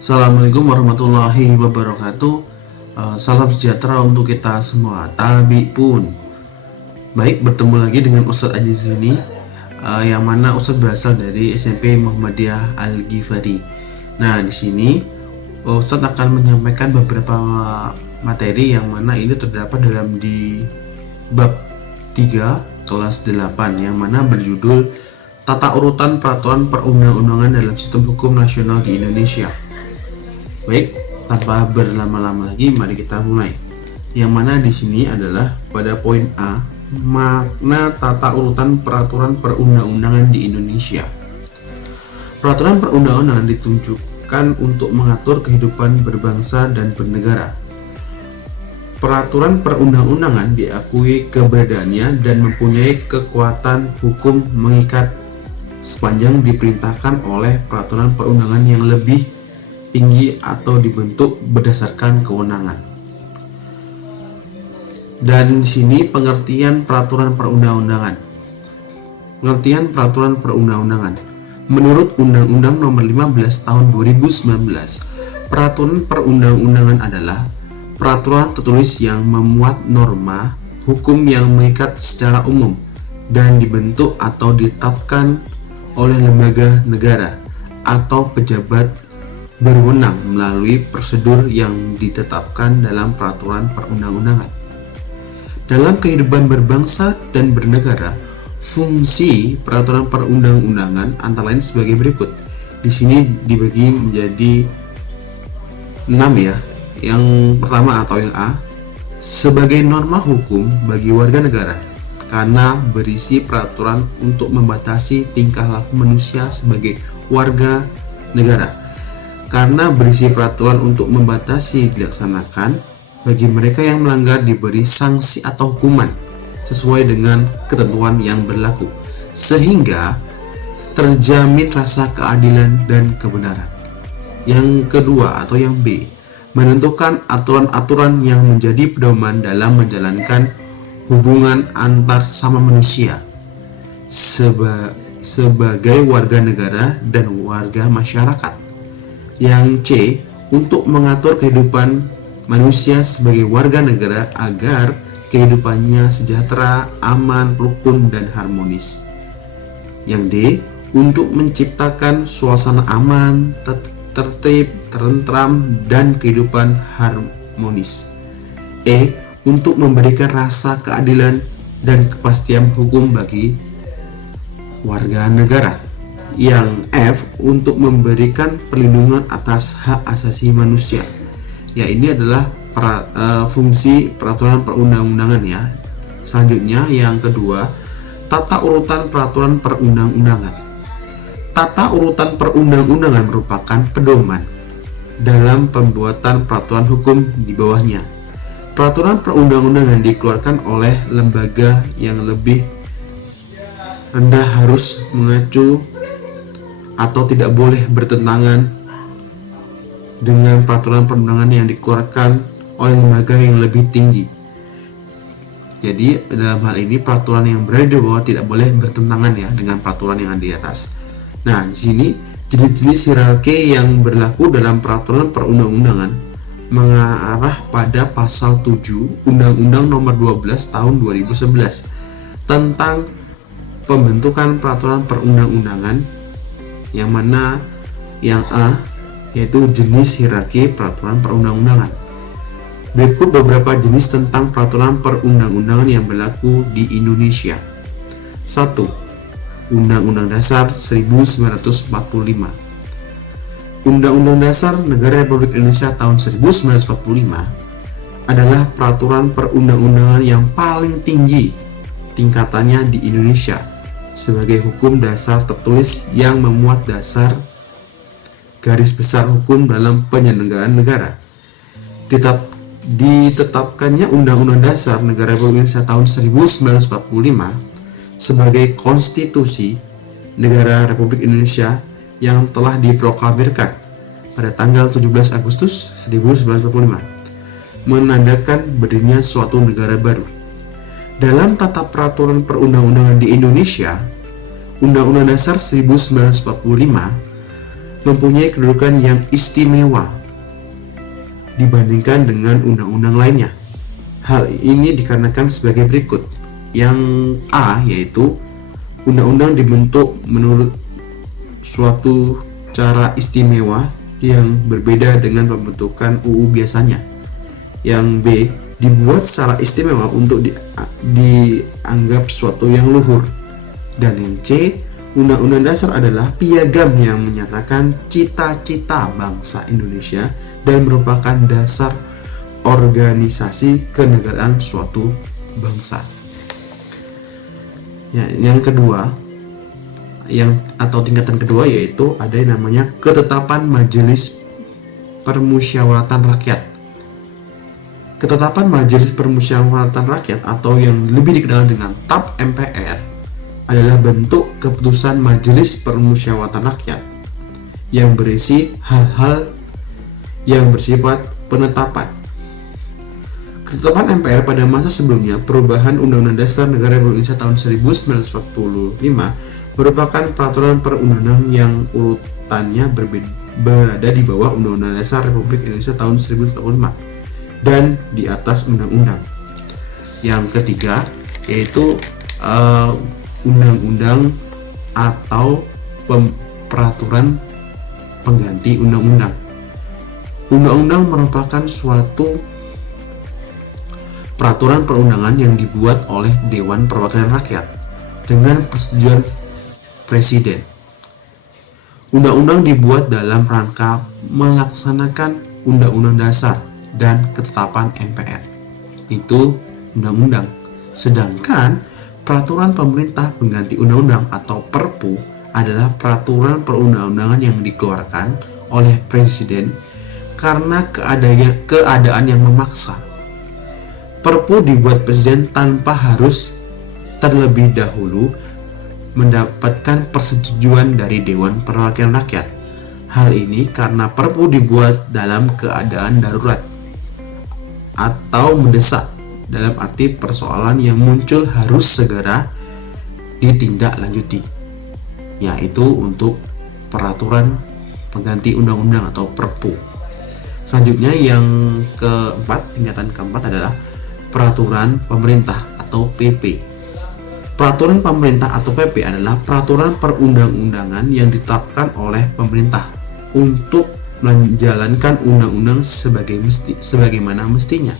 Assalamualaikum warahmatullahi wabarakatuh. Salam sejahtera untuk kita semua. Tabi pun. Baik, bertemu lagi dengan Ustadz Aji sini, yang mana Ustadz berasal dari SMP Muhammadiyah Al Ghifari. Nah, di sini Ustadz akan menyampaikan beberapa materi yang mana ini terdapat dalam di bab 3 kelas 8 yang mana berjudul Tata Urutan Peraturan Perundang-undangan dalam Sistem Hukum Nasional di Indonesia. Baik, tanpa berlama-lama lagi, mari kita mulai. Yang mana di sini adalah pada poin A, makna tata urutan peraturan perundang-undangan di Indonesia. Peraturan perundang-undangan ditujukan untuk mengatur kehidupan berbangsa dan bernegara. Peraturan perundang-undangan diakui keberadaannya dan mempunyai kekuatan hukum mengikat sepanjang diperintahkan oleh peraturan perundangan yang lebih tinggi atau dibentuk berdasarkan kewenangan. Dan di sini pengertian peraturan perundang-undangan. Pengertian peraturan perundang-undangan. Menurut Undang-Undang Nomor 15 Tahun 2019, peraturan perundang-undangan adalah peraturan tertulis yang memuat norma hukum yang mengikat secara umum dan dibentuk atau ditetapkan oleh lembaga negara atau pejabat berwenang melalui prosedur yang ditetapkan dalam peraturan perundang-undangan. Dalam kehidupan berbangsa dan bernegara, fungsi peraturan perundang-undangan antara lain sebagai berikut. Di sini dibagi menjadi 6 ya. Yang pertama atau yang A, sebagai norma hukum bagi warga negara karena berisi peraturan untuk membatasi tingkah laku manusia sebagai warga negara. Karena berisi peraturan untuk membatasi dilaksanakan, bagi mereka yang melanggar diberi sanksi atau hukuman sesuai dengan ketentuan yang berlaku, sehingga terjamin rasa keadilan dan kebenaran. Yang kedua atau yang B, menentukan aturan-aturan yang menjadi pedoman dalam menjalankan hubungan antar sama manusia sebagai warga negara dan warga masyarakat. Yang C, untuk mengatur kehidupan manusia sebagai warga negara agar kehidupannya sejahtera, aman, rukun, dan harmonis. Yang D, untuk menciptakan suasana aman, tertib, tentram, dan kehidupan harmonis. E, untuk memberikan rasa keadilan dan kepastian hukum bagi warga negara. Yang F, untuk memberikan perlindungan atas hak asasi manusia. Ya, ini adalah fungsi peraturan perundang-undangan ya. Selanjutnya yang kedua, tata urutan peraturan perundang-undangan. Tata urutan perundang-undangan merupakan pedoman dalam pembuatan peraturan hukum di bawahnya. Peraturan perundang-undangan dikeluarkan oleh lembaga yang lebih rendah harus mengacu atau tidak boleh bertentangan dengan peraturan perundangan yang dikeluarkan oleh lembaga yang lebih tinggi. Jadi dalam hal ini peraturan yang berada di bawah tidak boleh bertentangan ya dengan peraturan yang ada di atas. Nah, di sini jenis-jenis hierarki yang berlaku dalam peraturan perundang-undangan mengarah pada pasal 7 Undang-Undang Nomor 12 Tahun 2011 tentang pembentukan peraturan perundang-undangan, yang mana yang A yaitu jenis hierarki peraturan perundang-undangan. Berikut beberapa jenis tentang peraturan perundang-undangan yang berlaku di Indonesia. 1. Undang-Undang Dasar 1945. Undang-Undang Dasar Negara Republik Indonesia tahun 1945 adalah peraturan perundang-undangan yang paling tinggi tingkatannya di Indonesia sebagai hukum dasar tertulis yang memuat dasar garis besar hukum dalam penyelenggaraan negara. Ditetapkannya Undang-Undang Dasar Negara Republik Indonesia tahun 1945 sebagai konstitusi Negara Republik Indonesia yang telah diproklamirkan pada tanggal 17 Agustus 1945 menandakan berdirinya suatu negara baru. Dalam tata peraturan perundang-undangan di Indonesia, Undang-Undang Dasar 1945 mempunyai kedudukan yang istimewa dibandingkan dengan undang-undang lainnya. Hal ini dikarenakan sebagai berikut. Yang A, yaitu undang-undang dibentuk menurut suatu cara istimewa yang berbeda dengan pembentukan UU biasanya. Yang B, dibuat secara istimewa untuk dianggap suatu yang luhur. Dan yang C, Undang-Undang Dasar adalah piagam yang menyatakan cita-cita bangsa Indonesia dan merupakan dasar organisasi kenegaraan suatu bangsa. Ya, yang kedua, atau tingkatan kedua, yaitu ada yang namanya ketetapan Majelis Permusyawaratan Rakyat. Ketetapan Majelis Permusyawaratan Rakyat atau yang lebih dikenal dengan TAP MPR adalah bentuk keputusan Majelis Permusyawaratan Rakyat yang berisi hal-hal yang bersifat penetapan. Ketetapan MPR pada masa sebelumnya perubahan Undang-Undang Dasar Negara Republik Indonesia tahun 1945 merupakan peraturan perundang-undangan yang urutannya berada di bawah Undang-Undang Dasar Republik Indonesia tahun 1945 dan di atas undang-undang. Yang ketiga yaitu undang-undang atau peraturan pengganti undang-undang. Undang-undang merupakan suatu peraturan perundangan yang dibuat oleh Dewan Perwakilan Rakyat dengan persetujuan Presiden. Undang-undang dibuat dalam rangka melaksanakan Undang-Undang Dasar dan ketetapan MPR. Itu undang-undang. Sedangkan peraturan pemerintah pengganti undang-undang atau Perpu adalah peraturan perundang-undangan yang dikeluarkan oleh Presiden karena keadaan yang memaksa. Perpu dibuat Presiden tanpa harus terlebih dahulu mendapatkan persetujuan dari Dewan Perwakilan Rakyat. Hal ini karena Perpu dibuat dalam keadaan darurat atau mendesak, dalam arti persoalan yang muncul harus segera ditindaklanjuti, yaitu untuk peraturan pengganti undang-undang atau Perpu. Selanjutnya yang keempat, tingkatan keempat adalah peraturan pemerintah atau PP. Peraturan pemerintah atau PP adalah peraturan perundang-undangan yang ditetapkan oleh pemerintah untuk menjalankan undang-undang sebagaimana mestinya.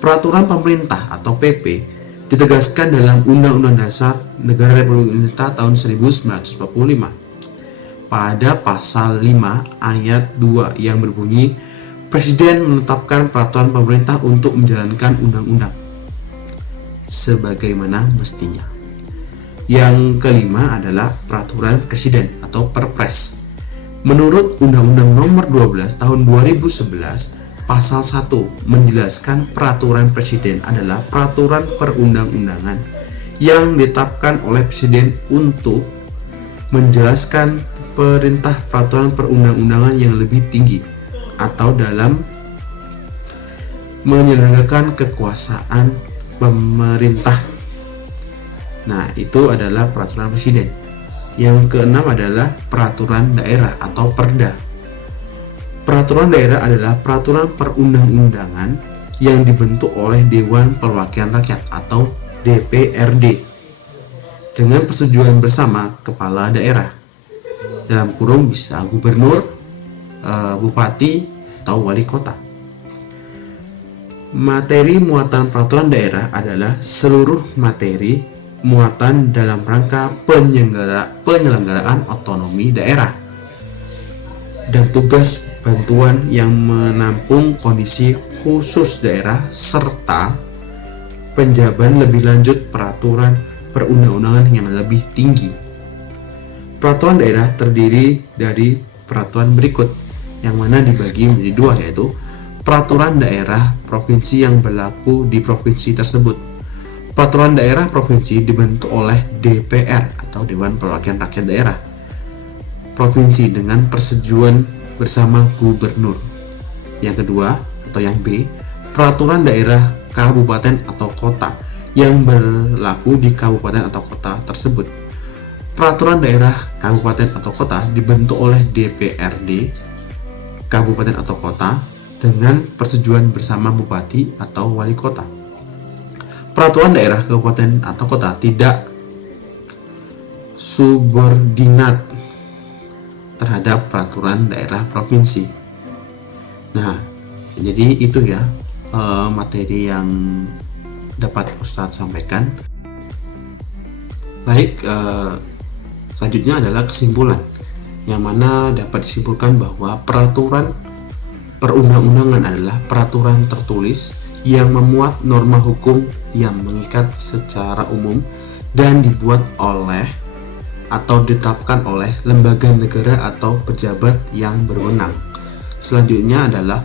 Peraturan pemerintah atau PP ditegaskan dalam Undang-Undang Dasar Negara Republik Indonesia tahun 1945 pada pasal 5 ayat 2 yang berbunyi, Presiden menetapkan peraturan pemerintah untuk menjalankan undang-undang sebagaimana mestinya. Yang kelima adalah peraturan presiden atau Perpres. Menurut Undang-Undang Nomor 12 Tahun 2011, Pasal 1 menjelaskan peraturan presiden adalah peraturan perundang-undangan yang ditetapkan oleh presiden untuk menjelaskan perintah peraturan perundang-undangan yang lebih tinggi atau dalam menyelenggarakan kekuasaan pemerintah. Nah, itu adalah peraturan presiden. Yang keenam adalah peraturan daerah atau Perda. Peraturan daerah adalah peraturan perundang-undangan yang dibentuk oleh Dewan Perwakilan Rakyat atau DPRD dengan persetujuan bersama kepala daerah, dalam kurung bisa gubernur, bupati, atau wali kota. Materi muatan peraturan daerah adalah seluruh materi muatan dalam rangka penyelenggaraan otonomi daerah dan tugas bantuan yang menampung kondisi khusus daerah serta penjabaran lebih lanjut peraturan perundang-undangan yang lebih tinggi. Peraturan daerah terdiri dari peraturan berikut, yang mana dibagi menjadi dua, yaitu peraturan daerah provinsi yang berlaku di provinsi tersebut. Peraturan daerah provinsi dibentuk oleh DPR atau Dewan Perwakilan Rakyat Daerah provinsi dengan persetujuan bersama gubernur. Yang kedua atau yang B, peraturan daerah kabupaten atau kota yang berlaku di kabupaten atau kota tersebut. Peraturan daerah kabupaten atau kota dibentuk oleh DPRD kabupaten atau kota dengan persetujuan bersama bupati atau wali kota. Peraturan daerah kabupaten atau kota tidak subordinat terhadap peraturan daerah provinsi. Nah, jadi itu ya materi yang dapat Ustadz sampaikan. Baik, selanjutnya adalah kesimpulan, yang mana dapat disimpulkan bahwa peraturan perundang-undangan adalah peraturan tertulis yang memuat norma hukum yang mengikat secara umum dan dibuat oleh atau ditetapkan oleh lembaga negara atau pejabat yang berwenang. Selanjutnya adalah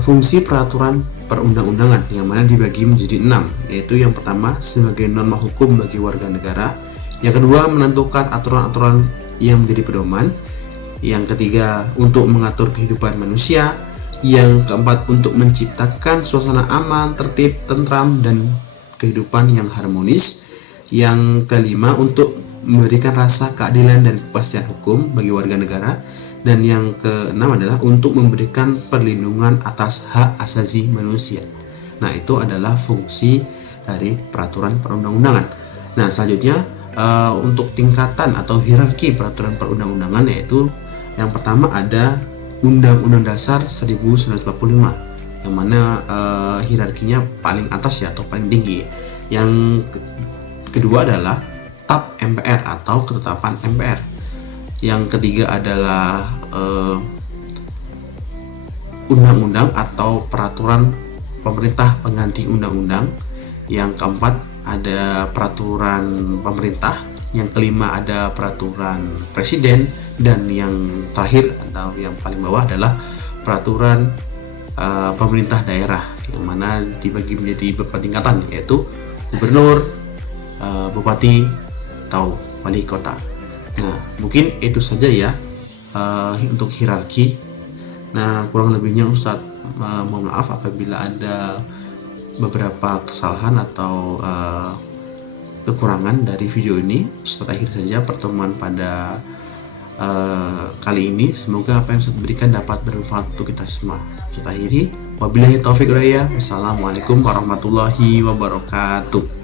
fungsi peraturan perundang-undangan, yang mana dibagi menjadi 6, yaitu yang pertama sebagai norma hukum bagi warga negara, yang kedua menentukan aturan-aturan yang menjadi pedoman, yang ketiga untuk mengatur kehidupan manusia, yang keempat untuk menciptakan suasana aman, tertib, tentram, dan kehidupan yang harmonis, yang kelima untuk memberikan rasa keadilan dan kepastian hukum bagi warga negara, dan yang keenam adalah untuk memberikan perlindungan atas hak asasi manusia. Nah, itu adalah fungsi dari peraturan perundang-undangan. Nah, selanjutnya untuk tingkatan atau hierarki peraturan perundang-undangan, yaitu yang pertama ada Undang-Undang Dasar 1945, yang mana hierarkinya paling atas ya, atau paling tinggi. Yang kedua adalah TAP MPR atau ketetapan MPR. Yang ketiga adalah undang-undang atau peraturan pemerintah pengganti undang-undang. Yang keempat ada peraturan pemerintah. Yang kelima ada peraturan presiden, dan yang terakhir atau yang paling bawah adalah peraturan pemerintah daerah, yang mana dibagi menjadi beberapa tingkatan, yaitu gubernur, bupati, atau wali kota. Nah, mungkin itu saja ya untuk hierarki. Nah, kurang lebihnya Ustadz mohon maaf apabila ada beberapa kesalahan atau kekurangan dari video ini. Ustadz akhir saja pertemuan pada kali ini. Semoga apa yang Ustadz berikan dapat bermanfaat untuk kita semua. Ustadz akhiri, wabillahi taufiq wal hidayah. Wassalamualaikum warahmatullahi wabarakatuh.